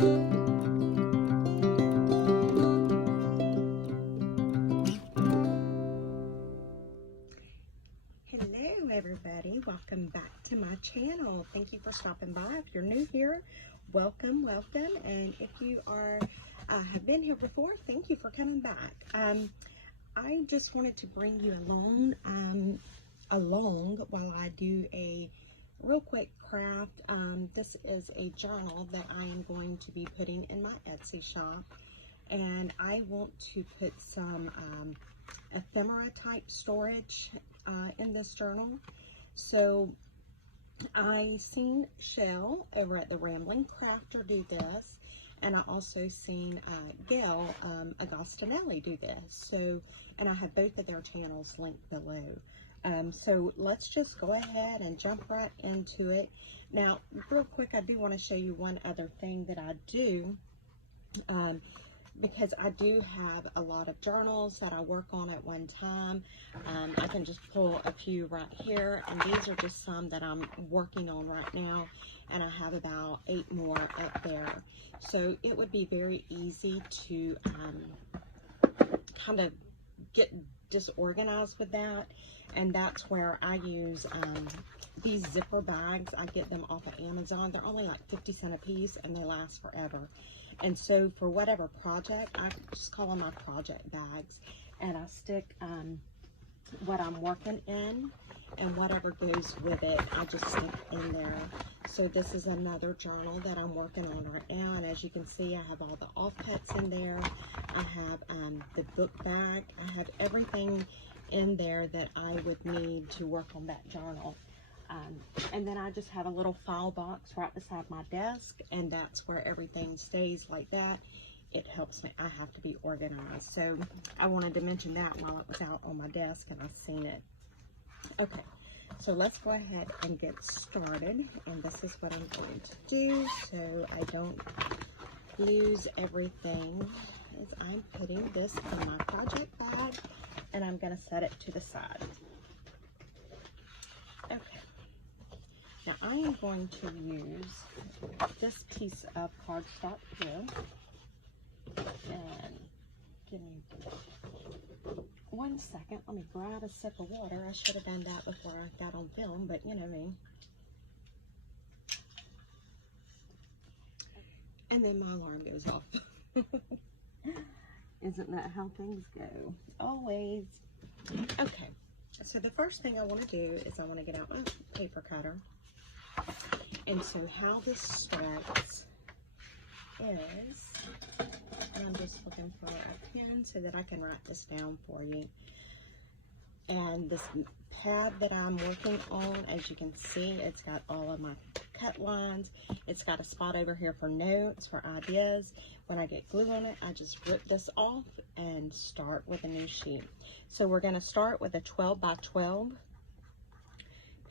Hello everybody, welcome back to my channel. Thank you for stopping by. If you're new here, welcome, and if you are have been here before, thank you for coming back. I just wanted to bring you along while I do a real quick craft. This is a journal that I am going to be putting in my Etsy shop, and I want to put some ephemera type storage in this journal. So I seen Chelle over at the Ramblin crafter do this, and I also seen Gail Agostinelli do this. So, and I have both of their channels linked below. So let's just go ahead and jump right into it. Now, real quick, I do want to show you one other thing that I do. Because I do have a lot of journals that I work on at one time. I can just pull a few right here, and these are just some that I'm working on right now, and I have about 8 more up there. So it would be very easy to kind of get disorganized with that, and that's where I use these zipper bags. I get them off of Amazon. They're only like 50 cents a piece, and they last forever. And so for whatever project, I just call them my project bags, and I stick what I'm working in, and whatever goes with it, I just stick in there. So this is another journal that I'm working on right now, and as you can see, I have all the offcuts in there. I have the book bag. I have everything in there that I would need to work on that journal. And then I just have a little file box right beside my desk, and that's where everything stays like that. It helps me. I have to be organized. So I wanted to mention that while it was out on my desk and I've seen it. Okay, so let's go ahead and get started. And this is what I'm going to do so I don't lose everything. Is I'm putting this in my project bag, and I'm going to set it to the side. Okay. Now I am going to use this piece of cardstock here, and give me 1 second. Let me grab a sip of water. I should have done that before I got on film, but you know me. And then my alarm goes off. Isn't that how things go? Always. Okay, so the first thing I want to do is I want to get out my paper cutter. And so how this starts is, and I'm just looking for a pen so that I can write this down for you. And this pad that I'm working on, as you can see, it's got all of my cut lines. It's got a spot over here for notes, for ideas. When I get glue on it, I just rip this off and start with a new sheet. So we're going to start with a 12 by 12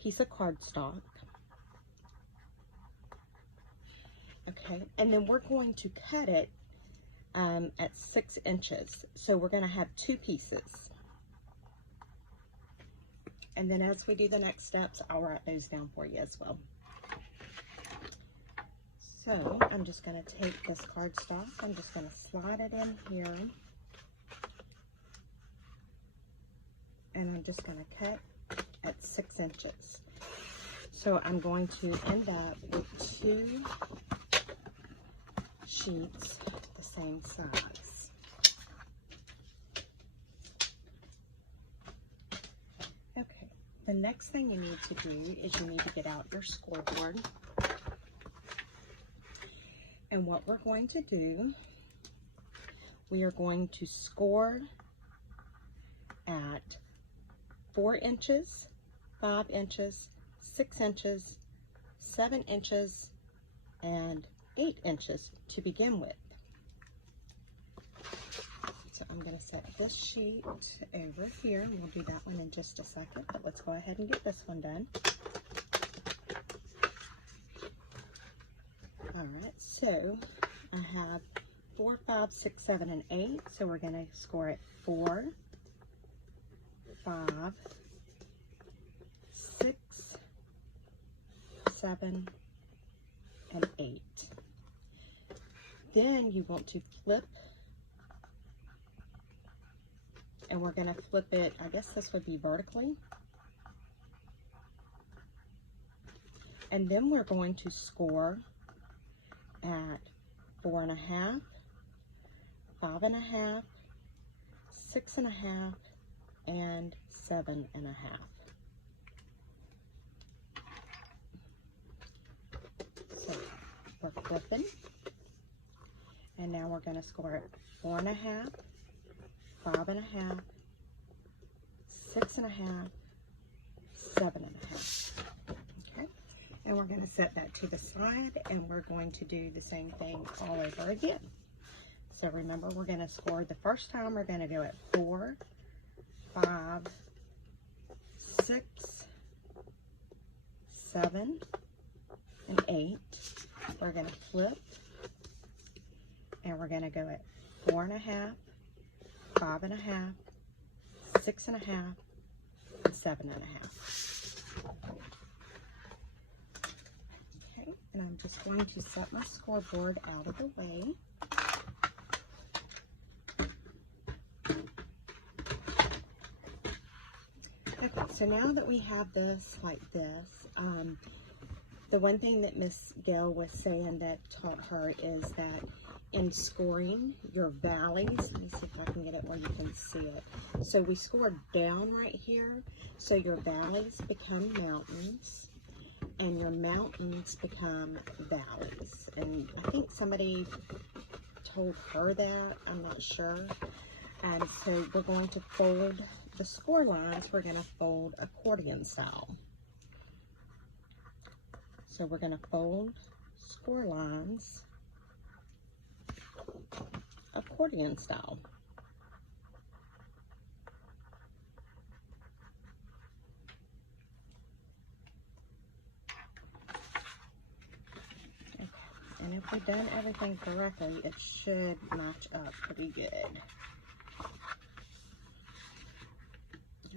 piece of cardstock. Okay, and then we're going to cut it at 6 inches. So we're going to have 2 pieces. And then as we do the next steps, I'll write those down for you as well. So I'm just going to take this cardstock, I'm just going to slide it in here. And I'm just going to cut at 6 inches. So I'm going to end up with 2 sheets the same size. Okay, the next thing you need to do is you need to get out your scoreboard. And what we're going to do, we are going to score at 4 inches, 5 inches, 6 inches, 7 inches, and 8 inches to begin with. So I'm going to set this sheet over here, and we'll do that one in just a second, but let's go ahead and get this one done. Alright, so I have 4, 5, 6, 7, and 8, so we're going to score it 4, 5, 6, 7, and 8. Then you want to flip, and we're going to flip it, I guess this would be vertically. And then we're going to score at 4.5, 5.5, 6.5, and 7.5. So we're flipping, and now we're going to score at 4.5, 5.5, 6.5, 7.5. Okay, and we're going to set that to the side, and we're going to do the same thing all over again. So remember, we're going to score the first time. We're going to go at 4, 5, 6, 7, and 8. We're going to flip, and we're going to go at 4.5, 5.5, 6.5, and 7.5. Okay, and I'm just going to set my scoreboard out of the way. Okay, so now that we have this like this, the one thing that Miss Gail was saying that taught her is that in scoring your valleys, let me see if I can get it where you can see it. So we scored down right here, so your valleys become mountains, and your mountains become valleys. And I think somebody told her that, I'm not sure. And so we're going to fold the score lines, we're going to fold accordion style. So we're going to fold score lines accordion style. Okay. And if we've done everything correctly, it should match up pretty good.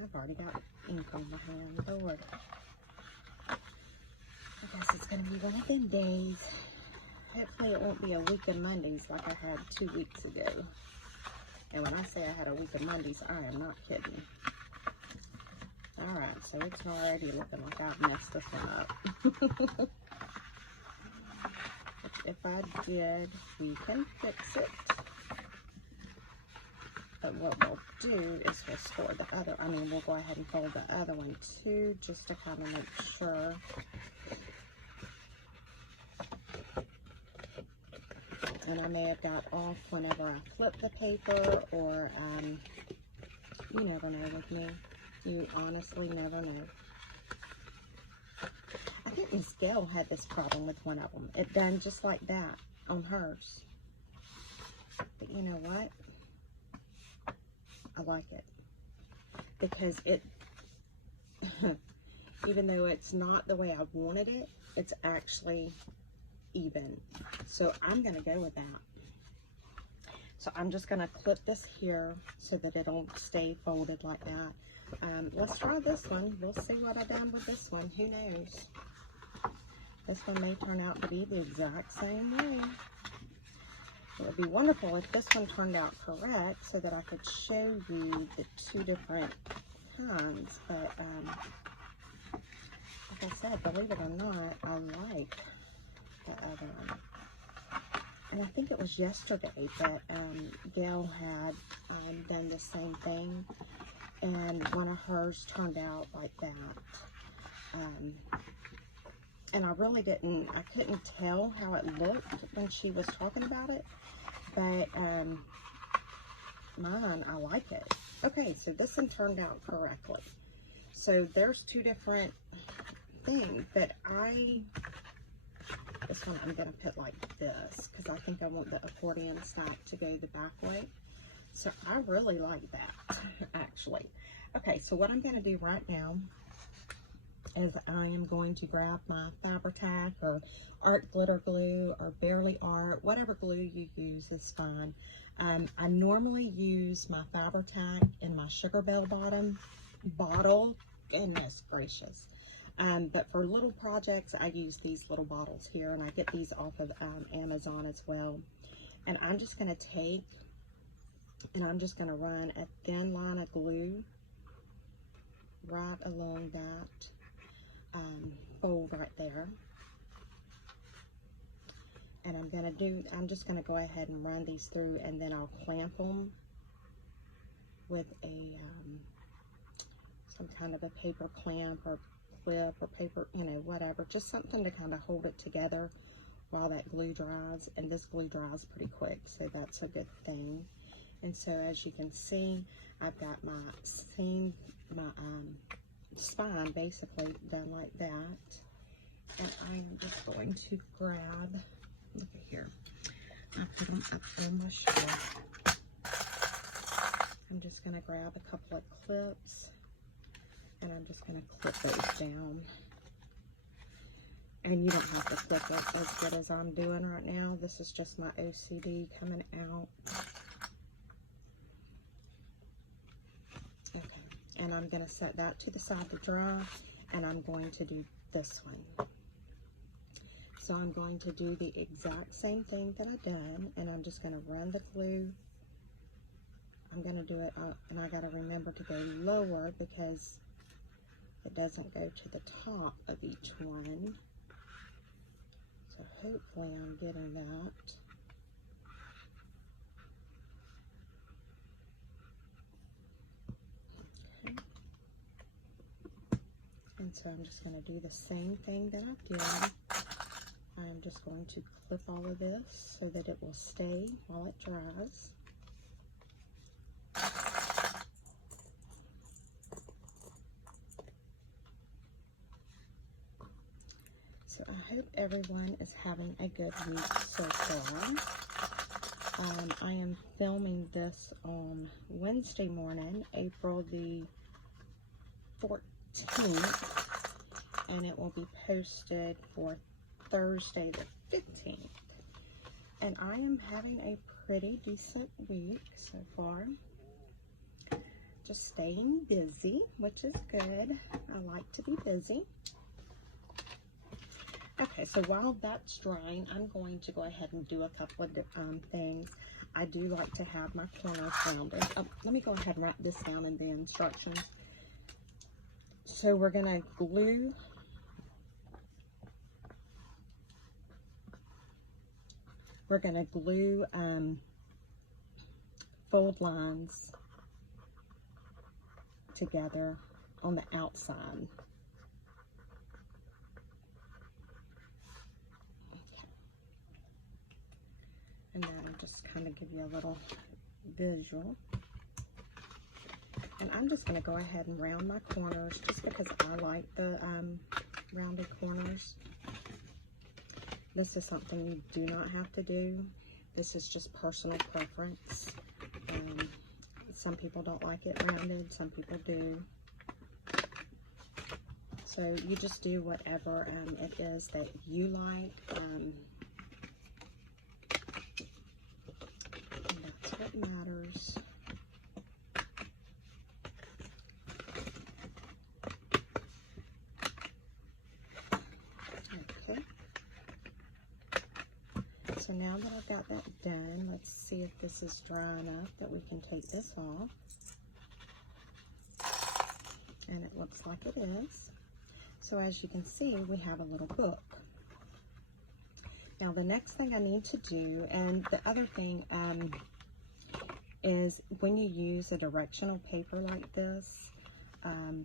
I've already got ink on my hand, Lord. I guess it's going to be one of them days. Hopefully it won't be a week of Mondays like I had 2 weeks ago. And when I say I had a week of Mondays, I am not kidding. Alright, so it's already looking like I've messed this one up. Which if I did, we can fix it. But what we'll do is we'll score the other, we'll go ahead and fold the other one too, just to kind of make sure. And I may have got off whenever I flip the paper, or you never know with me. You honestly never know. I think Miss Gail had this problem with one of them. It done just like that on hers. But you know what? I like it. Because it, even though it's not the way I wanted it, it's actually even. So I'm going to go with that. So I'm just going to clip this here so that it'll stay folded like that. Let's try this one. We'll see what I done with this one. Who knows? This one may turn out to be the exact same way. It would be wonderful if this one turned out correct so that I could show you the two different kinds. But like I said, believe it or not, I like the other one. And I think it was yesterday that Gail had done the same thing, and one of hers turned out like that. And I really I couldn't tell how it looked when she was talking about it, but mine, I like it. Okay, so this one turned out correctly. So there's two different things, but this one I'm going to put like this, because I think I want the accordion stack to go the back way. So I really like that, actually. Okay, so what I'm going to do right now is I am going to grab my Fabri-Tac or art glitter glue or Barely Art, whatever glue you use is fine. I normally use my Fabri-Tac in my Sugar Bell Bottom bottle. Goodness gracious. But for little projects, I use these little bottles here, and I get these off of Amazon as well. And I'm just going to take, and I'm just going to run a thin line of glue right along that fold right there. And I'm just going to go ahead and run these through, and then I'll clamp them with a, some kind of a paper clamp or clip or paper, you know, whatever, just something to kind of hold it together while that glue dries. And this glue dries pretty quick, so that's a good thing. And so as you can see, I've got my seam, my spine basically done like that. And I'm just going to grab, look at here, I put them up on my shelf. I'm just going to grab a couple of clips, and I'm just going to clip those down. And you don't have to clip it as good as I'm doing right now. This is just my OCD coming out. Okay, and I'm going to set that to the side to dry, and I'm going to do this one. So I'm going to do the exact same thing that I've done, and I'm just going to run the glue. I'm going to do it, and I got to remember to go lower because it doesn't go to the top of each one. So hopefully I'm getting that. Okay. And so I'm just going to do the same thing that I did. I'm just going to clip all of this so that it will stay while it dries. So I hope everyone is having a good week so far. I am filming this on Wednesday morning, April the 14th, and it will be posted for Thursday the 15th. And I am having a pretty decent week so far. Just staying busy, which is good. I like to be busy. Okay, so while that's drying, I'm going to go ahead and do a couple of things. I do like to have my corners rounded. Let me go ahead and write this down in the instructions. So we're going to glue fold lines together on the outside. Okay. And then I'll just kind of give you a little visual. And I'm just going to go ahead and round my corners just because I like the rounded corners. This is something you do not have to do. This is just personal preference. Some people don't like it rounded, some people do. So you just do whatever it is that you like. And that's what matters. Okay. So now that I've got that done, let's see if this is dry enough that we can take this off. And it looks like it is. So as you can see, we have a little book. Now the next thing I need to do, and the other thing is when you use a directional paper like this, and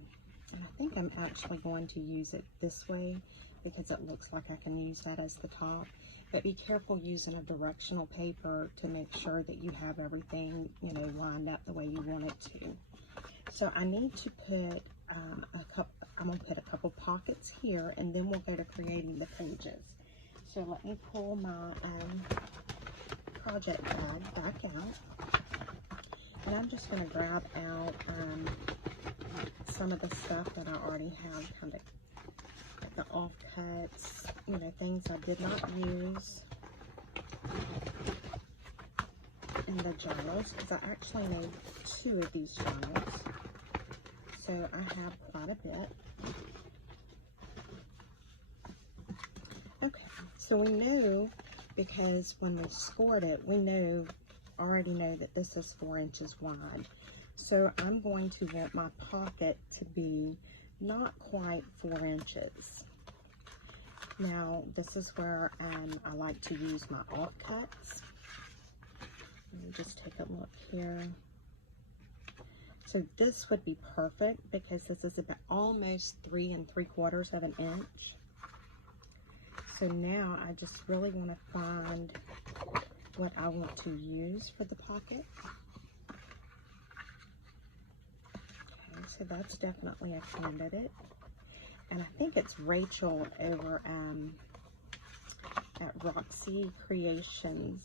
I think I'm actually going to use it this way because it looks like I can use that as the top. But be careful using a directional paper to make sure that you have everything, you know, lined up the way you want it to. So I need to put I'm going to put a couple pockets here, and then we'll go to creating the pages. So let me pull my project bag back out. And I'm just going to grab out some of the stuff that I already have, kind of like the offcuts, you know, things I did not use in the journals, because I actually made 2 of these journals. So I have quite a bit. Okay, so we know because when we scored it, we already know that this is 4 inches wide. So I'm going to want my pocket to be not quite 4 inches. Now, this is where I like to use my offcuts. Let me just take a look here. So this would be perfect because this is about almost 3 3/4 of an inch. So now I just really want to find what I want to use for the pocket. Okay, so that's definitely a candidate. And I think it's Rachel over at Roxy Creations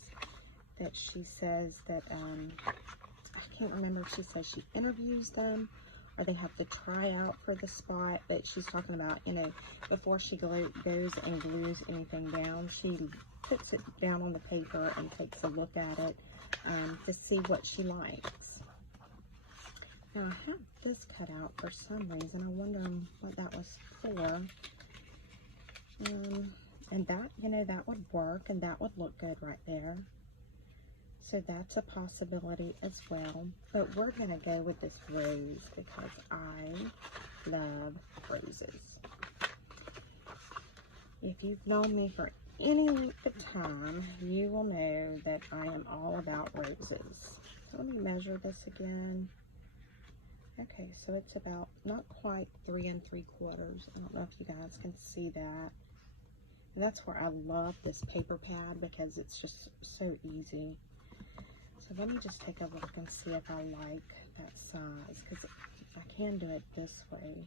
that she says that, I can't remember if she says she interviews them or they have to try out for the spot, but she's talking about, you know, before she goes and glues anything down, she puts it down on the paper and takes a look at it to see what she likes. Now I have this cut out for some reason. I wonder what that was for. And that, you know, that would work and that would look good right there. So that's a possibility as well. But we're going to go with this rose because I love roses. If you've known me for any length of time, you will know that I am all about roses. So let me measure this again. Okay, so it's about not quite 3 3/4. I don't know if you guys can see that. And that's where I love this paper pad because it's just so easy. So let me just take a look and see if I like that size, because I can do it this way.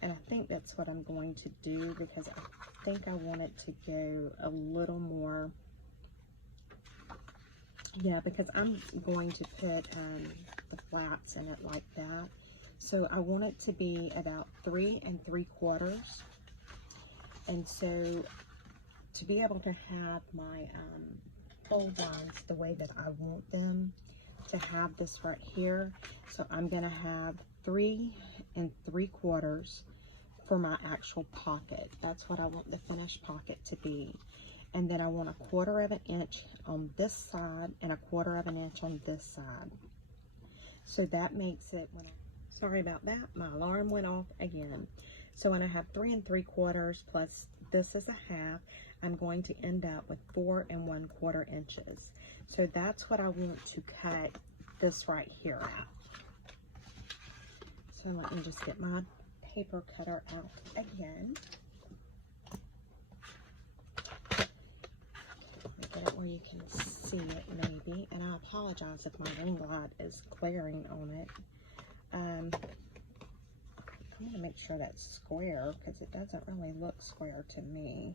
And I think that's what I'm going to do because I think I want it to go a little more, yeah, because I'm going to put the flats in it like that. So I want it to be about 3 3/4. And so to be able to have my fold lines the way that I want them, to have this right here, so I'm going to have 3 3/4 for my actual pocket. That's what I want the finished pocket to be. And then I want 1/4 of an inch on this side and 1/4 of an inch on this side. So that makes it, sorry about that, my alarm went off again. So when I have 3 3/4 plus this is a half, I'm going to end up with 4 1/4 inches. So that's what I want to cut this right here at. So let me just get my paper cutter out again. Get it where you can see it maybe, and I apologize if my ring light is glaring on it. I'm going to make sure that's square because it doesn't really look square to me.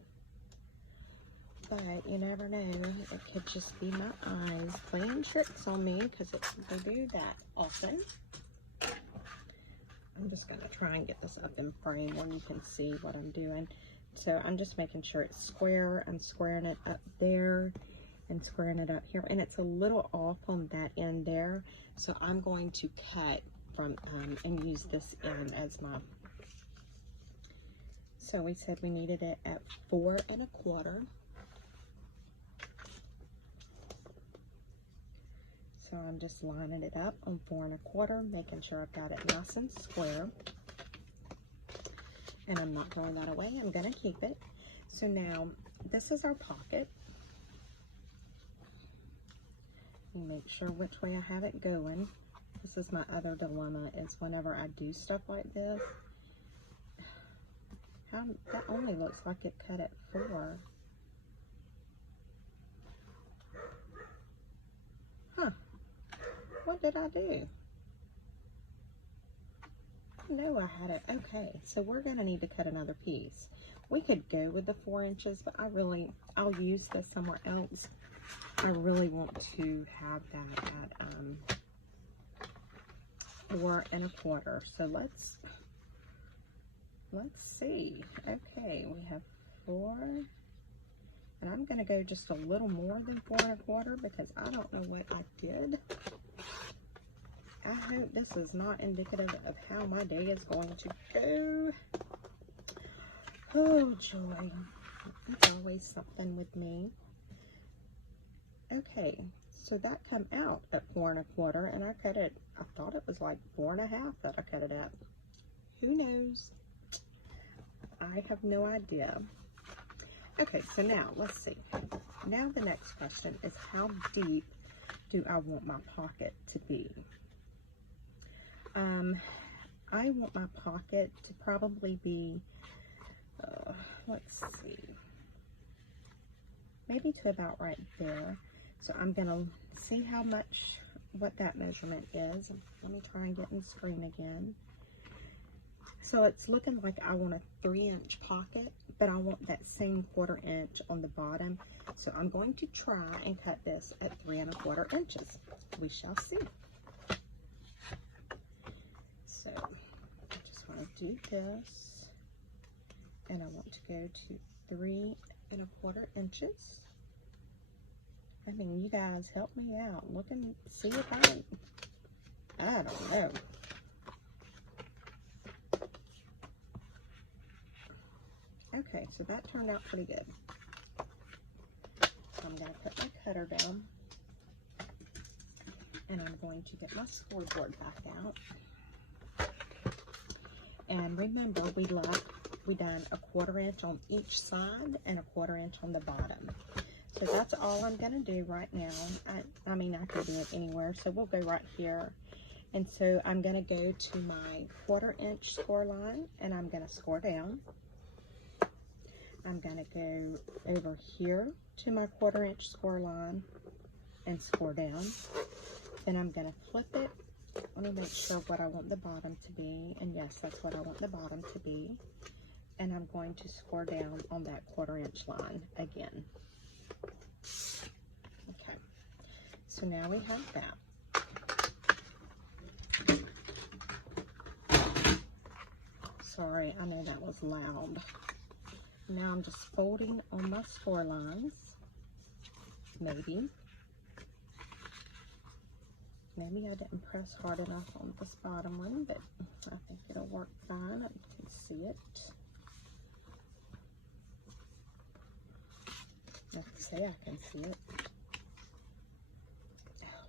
But you never know, it could just be my eyes playing tricks on me because they do that often. I'm just going to try and get this up in frame where you can see what I'm doing. So I'm just making sure it's square. I'm squaring it up there and squaring it up here. And it's a little off on that end there. So I'm going to cut from and use this end as my, so we said we needed it at 4 1/4. So I'm just lining it up on 4 1/4, making sure I've got it nice and square. And I'm not throwing that away, I'm gonna keep it. So now, this is our pocket. Make sure which way I have it going. This is my other dilemma, is whenever I do stuff like this, that only looks like it cut at 4. Huh, what did I do? No, I had it. Okay, so we're gonna need to cut another piece. We could go with the 4 inches, but I'll use this somewhere else. I really want to have that at 4 1/4. So let's see. Okay, we have 4, and I'm gonna go just a little more than 4 1/4 because I don't know what I did. I hope this is not indicative of how my day is going to go. Oh, joy. It's always something with me. Okay, so that come out at 4 1/4, and I cut it, I thought it was like 4 1/2 that I cut it at. Who knows? I have no idea. Okay, so now let's see. Now the next question is, how deep do I want my pocket to be? I want my pocket to probably be, let's see, maybe to about right there. So I'm gonna see how much, what that measurement is. Let me try and get in the screen again. So it's looking like I want a 3-inch pocket, but I want that same 1/4 inch on the bottom. So I'm going to try and cut this at 3 1/4 inches. We shall see. So I just want to do this, and I want to go to 3 1/4 inches. I mean, you guys help me out. Look and see if I don't know. Okay, so that turned out pretty good. So I'm going to put my cutter down, and I'm going to get my scoreboard back out. And remember, we done a 1/4 inch on each side and a 1/4 inch on the bottom. So that's all I'm going to do right now. I mean, I could do it anywhere, so we'll go right here. And so I'm going to go to my 1/4 inch score line, and I'm going to score down. I'm going to go over here to my 1/4 inch score line and score down. Then I'm going to flip it. Let me make sure what I want the bottom to be. And yes, that's what I want the bottom to be. And I'm going to score down on that 1/4 inch line again. Okay, so now we have that. Sorry, I know that was loud. Now I'm just folding on my score lines. Maybe I didn't press hard enough on this bottom one, but I think it'll work fine. I can see it. Let's say I can see it. Oh,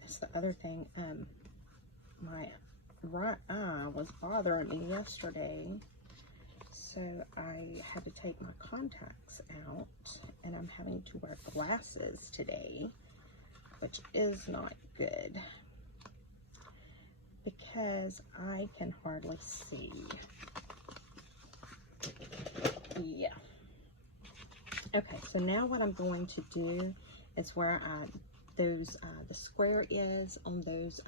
that's the other thing. My right eye was bothering me yesterday, so I had to take my contacts out, and I'm having to wear glasses today, which is not good because I can hardly see. Yeah. Okay, so now what I'm going to do is where the square is on those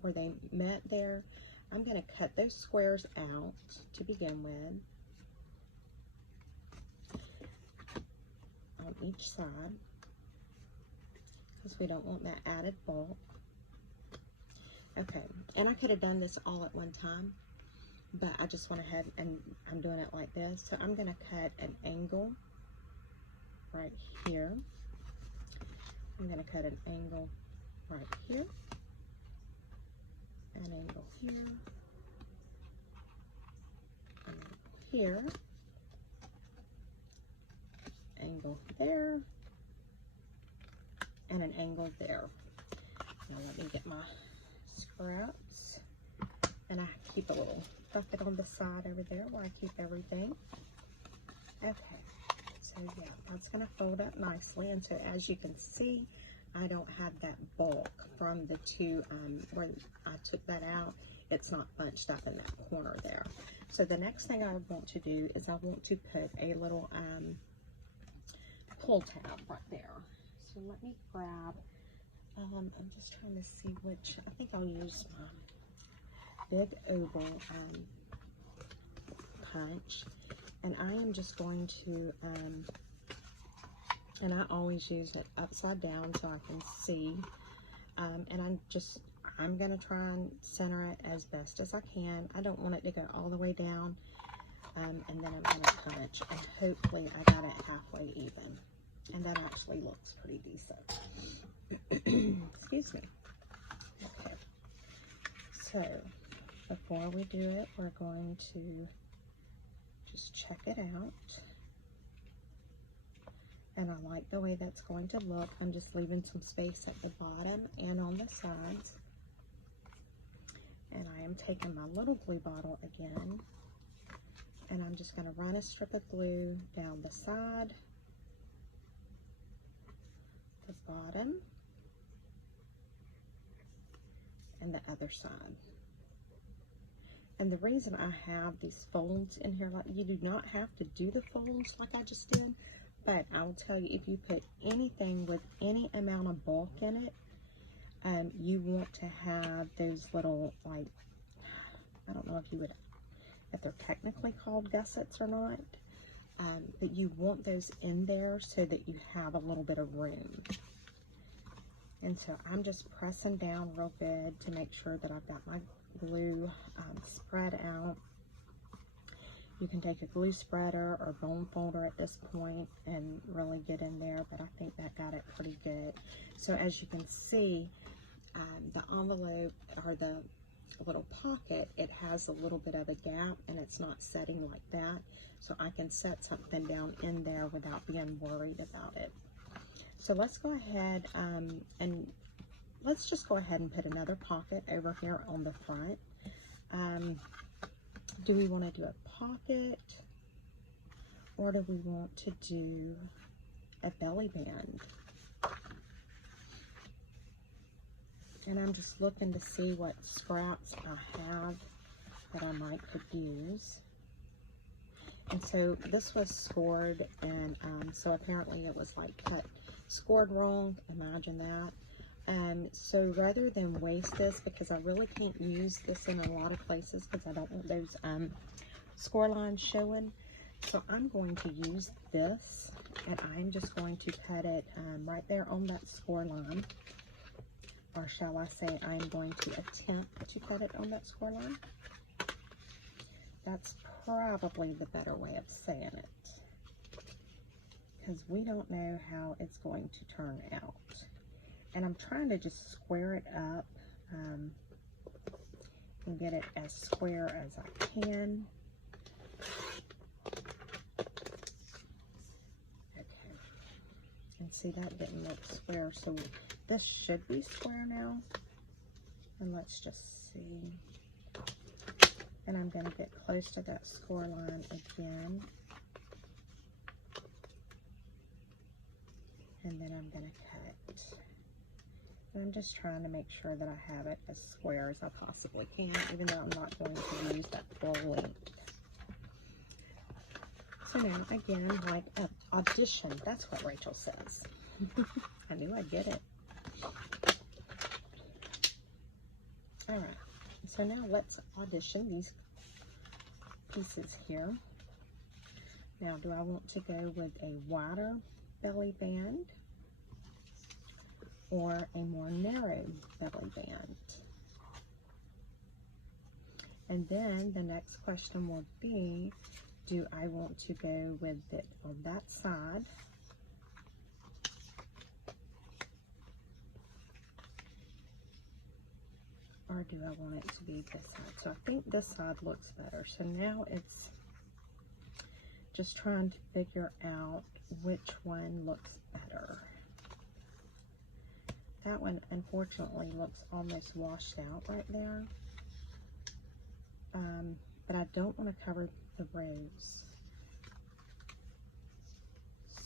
where they met there, I'm going to cut those squares out to begin with on each side, because we don't want that added bulk. Okay, and I could have done this all at one time, but I just went ahead and I'm doing it like this. So I'm going to cut an angle right here. I'm going to cut an angle right here, an angle here, an angle here, angle there, and an angle there. Now let me get my scraps, and I keep a little bucket on the side over there where I keep everything. Okay, so yeah, that's going to fold up nicely, and so as you can see, I don't have that bulk from the two where I took that out. It's not bunched up in that corner there. So the next thing I want to do is I want to put a little pull tab right there. So let me grab, I'm just trying to see which, I think I'll use my big oval punch, and I am just going to, and I always use it upside down so I can see, and I'm going to try and center it as best as I can. I don't want it to go all the way down, and then I'm going to punch, and hopefully I got it halfway even, and that actually looks pretty decent. Excuse me. Okay, so before we do it, we're going to just check it out. And I like the way that's going to look. I'm just leaving some space at the bottom and on the sides. And I am taking my little glue bottle again, and I'm just going to run a strip of glue down the side, the bottom, and the other side. And the reason I have these folds in here, like, you do not have to do the folds like I just did, but I will tell you, if you put anything with any amount of bulk in it, you want to have those little, like, I don't know if they're technically called gussets or not, but you want those in there so that you have a little bit of room. And so I'm just pressing down real good to make sure that I've got my glue spread out. You can take a glue spreader or bone folder at this point and really get in there, but I think that got it pretty good. So as you can see, the envelope, or the little pocket, it has a little bit of a gap, and it's not setting like that. So I can set something down in there without being worried about it. So let's go ahead and let's just go ahead and put another pocket over here on the front. Do we want to do a pocket, or do we want to do a belly band? And I'm just looking to see what scraps I have that I might could use. And so this was scored, and so apparently it was like scored wrong. Imagine that. So rather than waste this, because I really can't use this in a lot of places because I don't want those score lines showing, so I'm going to use this, and I'm just going to cut it right there on that score line. Or shall I say, I'm going to attempt to cut it on that score line. That's probably the better way of saying it, because we don't know how it's going to turn out. And I'm trying to just square it up and get it as square as I can. Okay, and see, that didn't look square, so this should be square now. And let's just see. And I'm going to get close to that score line again. And then I'm going to cut. And I'm just trying to make sure that I have it as square as I possibly can, even though I'm not going to use that full length. So now, again, like audition, that's what Rachel says. I knew I'd get it. Alright, so now let's audition these pieces here. Now, do I want to go with a wider belly band or a more narrow belly band? And then the next question will be, do I want to go with it on that side, or do I want it to be this side? So I think this side looks better. So now it's just trying to figure out which one looks better. That one, unfortunately, looks almost washed out right there. But I don't want to cover the rows.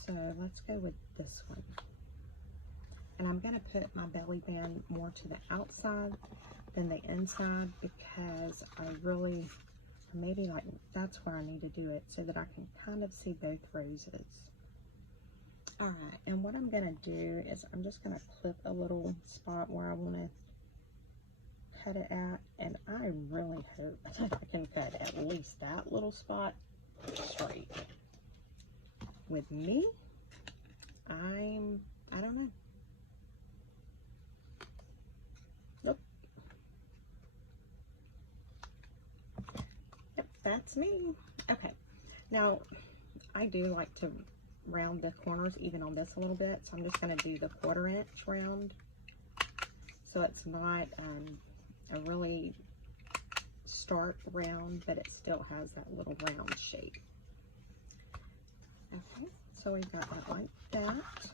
So let's go with this one. And I'm going to put my belly band more to the outside than the inside, because I really, maybe like that's where I need to do it so that I can kind of see both roses. Alright, and what I'm going to do is I'm just going to clip a little spot where I want to cut it at, and I really hope that I can cut at least that little spot straight. With me, I don't know. Nope. Yep, that's me. Okay, now I do like to round the corners even on this a little bit, so I'm just going to do the 1/4 inch round, so it's not a really stark round, but it still has that little round shape. Okay, So we got it like that.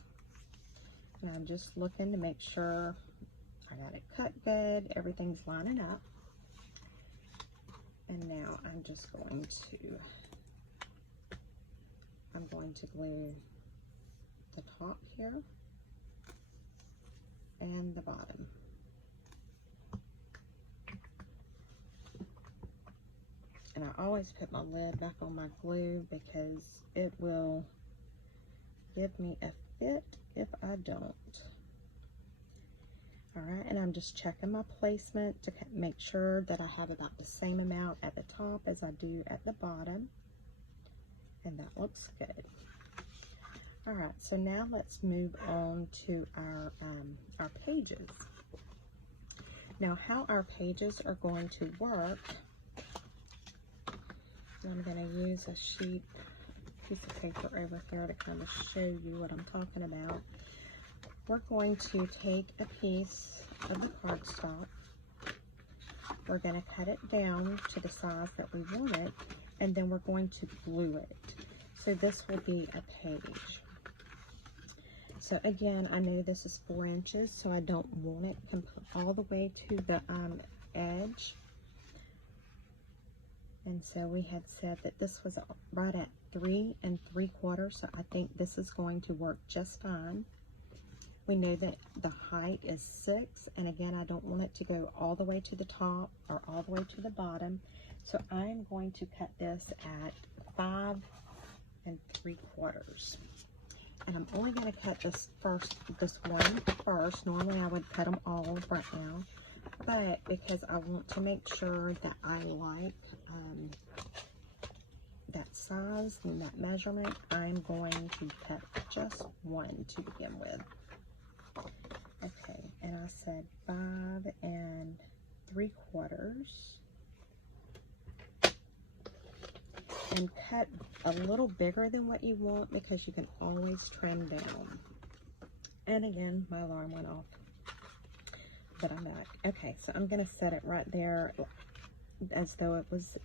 And I'm just looking to make sure I got it cut good, everything's lining up. And now I'm going to glue the top here and the bottom. And I always put my lid back on my glue because it will give me a fit if I don't. Alright, and I'm just checking my placement to make sure that I have about the same amount at the top as I do at the bottom. And that looks good. Alright, so now let's move on to our pages. Now how our pages are going to work, I'm going to use a piece of paper over here to kind of show you what I'm talking about. We're going to take a piece of the cardstock. We're going to cut it down to the size that we want it, and then we're going to glue it. So this will be a page. So again, I know this is 4 inches, so I don't want it all the way to the edge. And so we had said that this was right at 3 3/4, so I think this is going to work just fine. We know that the height is 6, and again, I don't want it to go all the way to the top or all the way to the bottom. So I'm going to cut this at 5 3/4. And I'm only going to cut this one first. Normally I would cut them all right now, but because I want to make sure that I like that size and that measurement, I'm going to cut just one to begin with. Okay, and I said 5 3/4. And cut a little bigger than what you want because you can always trim down. And again, my alarm went off, but I'm back. Okay, so I'm going to set it right there as though it was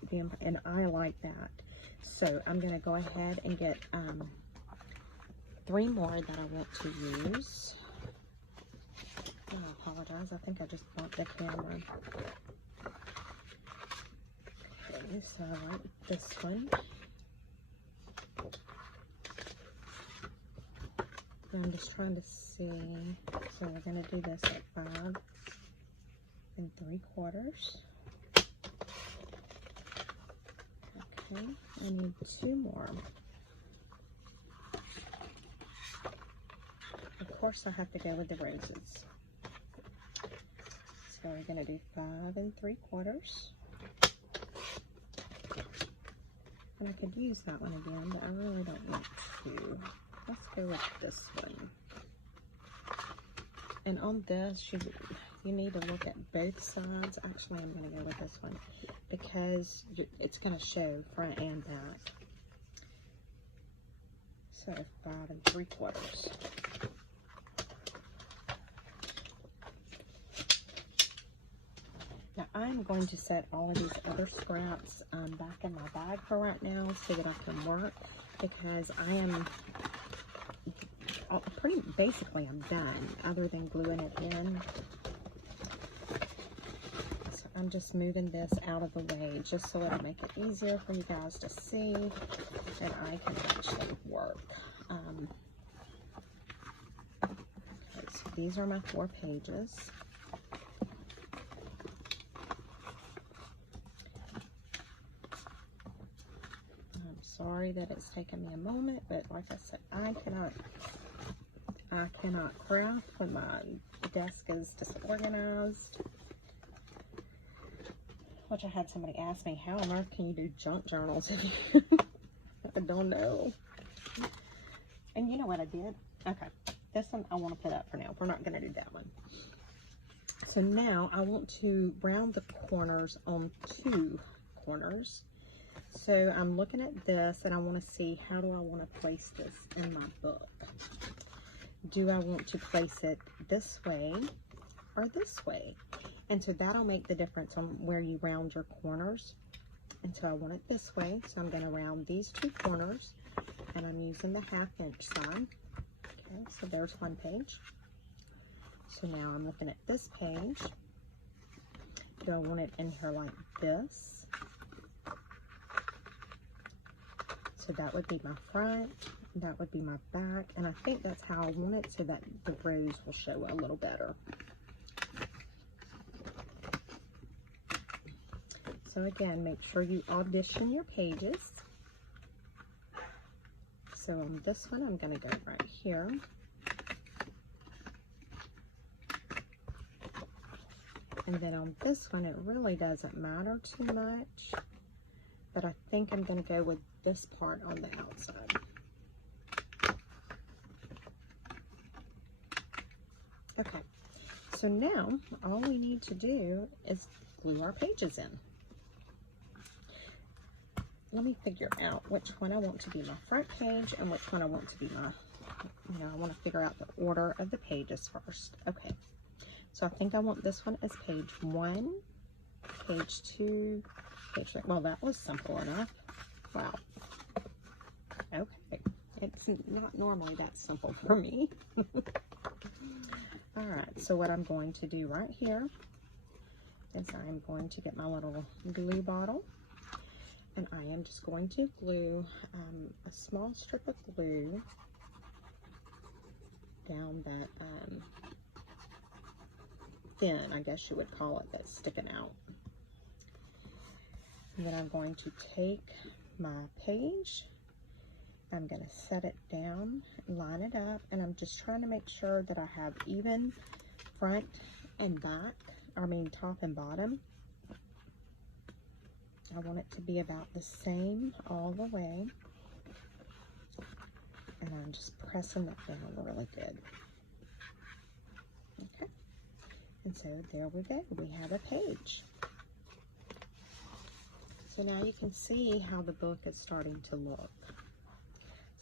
and I like that. So I'm going to go ahead and get 3 more that I want to use. I apologize, I think I just bumped the camera. Okay, so I like this one. I'm just trying to see. So we're going to do this at 5 3/4. Okay, I need 2 more. Of course, I have to go with the roses. So we're going to do 5 3/4. And I could use that one again, but I really don't want to. Let's go with this one. And on this, you need to look at both sides. Actually, I'm going to go with this one because it's going to show front and back. So 5 3/4. Now I'm going to set all of these other scraps back in my bag for right now so that I can work, because I am basically I'm done other than gluing it in. So I'm just moving this out of the way just so it'll make it easier for you guys to see that I can actually work. Okay, so these are my 4 pages. Sorry that it's taken me a moment, but like I said, I cannot craft when my desk is disorganized. Which I had somebody ask me, how on earth can you do junk journals if you I don't know. And you know what I did? Okay, this one I want to put up for now. We're not going to do that one. So now I want to round the corners on 2 corners. So I'm looking at this and I want to see, how do I want to place this in my book? Do I want to place it this way or this way? And so that'll make the difference on where you round your corners. And so I want it this way. So I'm going to round these 2 corners. and I'm using the 1/2 inch side. Okay, so there's one page. So now I'm looking at this page. Do I want it in here like this? So that would be my front, that would be my back, and I think that's how I want it so that the rows will show a little better. So again, make sure you audition your pages. So on this one, I'm going to go right here. And then on this one, it really doesn't matter too much, but I think I'm going to go with this part on the outside. Okay, so now all we need to do is glue our pages in. Let me figure out which one I want to be my front page and which one I want to be my, I want to figure out the order of the pages first. Okay, so I think I want this one as page 1, page 2, page 3. Well, that was simple enough. Wow. Okay, it's not normally that simple for me. All right, so what I'm going to do right here is I'm going to get my little glue bottle, and I am just going to glue a small strip of glue down that thin, I guess you would call it, that's sticking out. And then I'm going to take my page, I'm going to set it down, line it up, and I'm just trying to make sure that I have even front and back, top and bottom. I want it to be about the same all the way, and I'm just pressing that down really good. Okay, and so there we go, we have a page. So now you can see how the book is starting to look.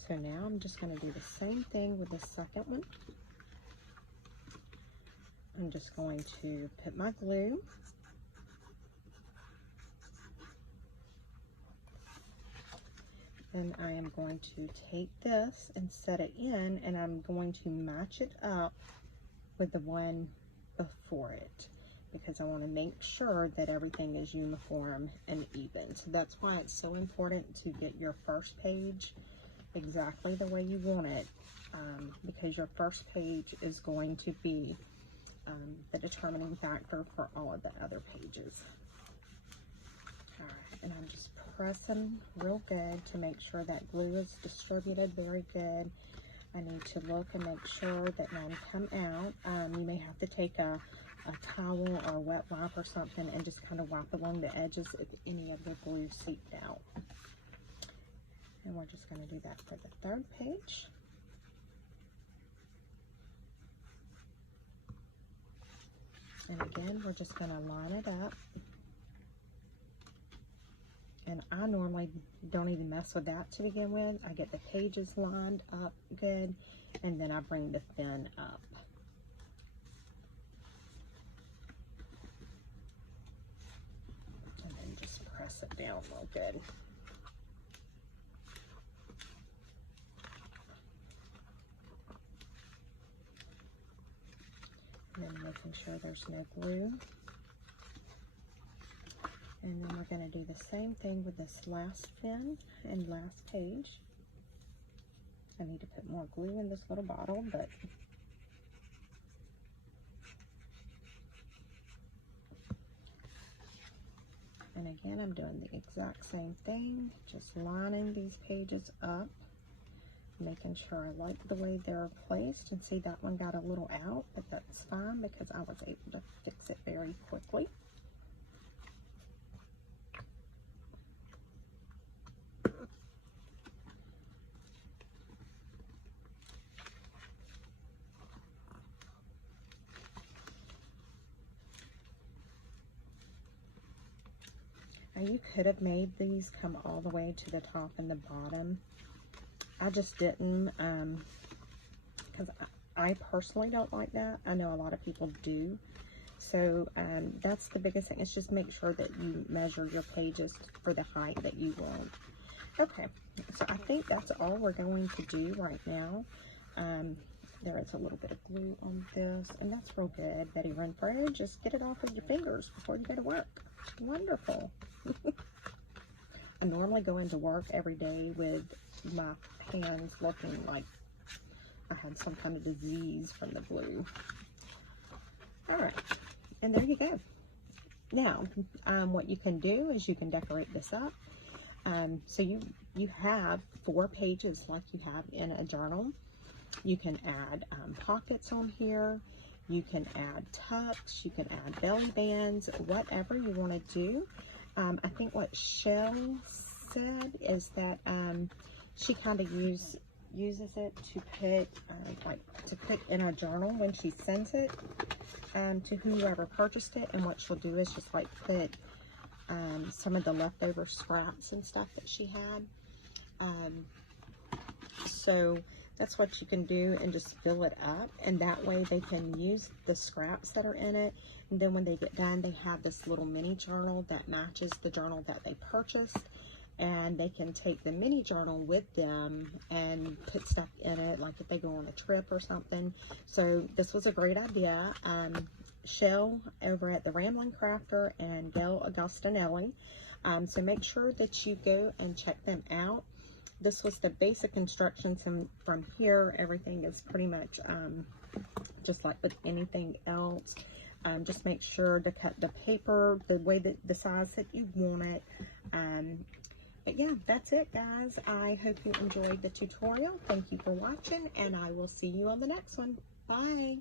So now I'm just going to do the same thing with the second one. I'm just going to put my glue. And I am going to take this and set it in, and I'm going to match it up with the one before it, because I want to make sure that everything is uniform and even. So that's why it's so important to get your first page exactly the way you want it, because your first page is going to be the determining factor for all of the other pages. All right, and I'm just pressing real good to make sure that glue is distributed very good. I need to look and make sure that none come out. You may have to take a towel or a wet wipe or something and just kind of wipe along the edges if any of the glue seeped out. And we're just going to do that for the third page. And again, we're just going to line it up. And I normally don't even mess with that to begin with. I get the pages lined up good, and then I bring the fin up. And then just press it down real good. And then making sure there's no glue. And then we're going to do the same thing with this last fin and last page. I need to put more glue in this little bottle, but and again, I'm doing the exact same thing, just lining these pages up, making sure I like the way they're placed. And see, that one got a little out, but that's fine because I was able to fix it very quickly. Now you could have made these come all the way to the top and the bottom. I just didn't, because I personally don't like that. I know a lot of people do. So that's the biggest thing. It's just make sure that you measure your pages for the height that you want. Okay, so I think that's all we're going to do right now. There is a little bit of glue on this, and that's real good. Betty Renfro, just get it off with your fingers before you go to work. Wonderful. I normally go into work every day with my hands looking like I had some kind of disease from the glue. All right, and there you go. Now, what you can do is you can decorate this up. So you have 4 pages like you have in a journal. You can add pockets on here. You can add tucks. You can add belly bands, whatever you want to do. I think what Chelle said is that she kind of uses it to put in a journal when she sends it to whoever purchased it. And what she'll do is just like put some of the leftover scraps and stuff that she had. So that's what you can do, and just fill it up, and that way they can use the scraps that are in it, and then when they get done, they have this little mini journal that matches the journal that they purchased, and they can take the mini journal with them and put stuff in it, like if they go on a trip or something. So this was a great idea. Chelle over at the Ramblin Crafter and Gail Agostinelli. So make sure that you go and check them out. This was the basic instructions, and from here everything is pretty much just like with anything else. Just make sure to cut the paper the way that the size that you want it. But yeah, that's it, guys. I hope you enjoyed the tutorial. Thank you for watching, and I will see you on the next one. Bye.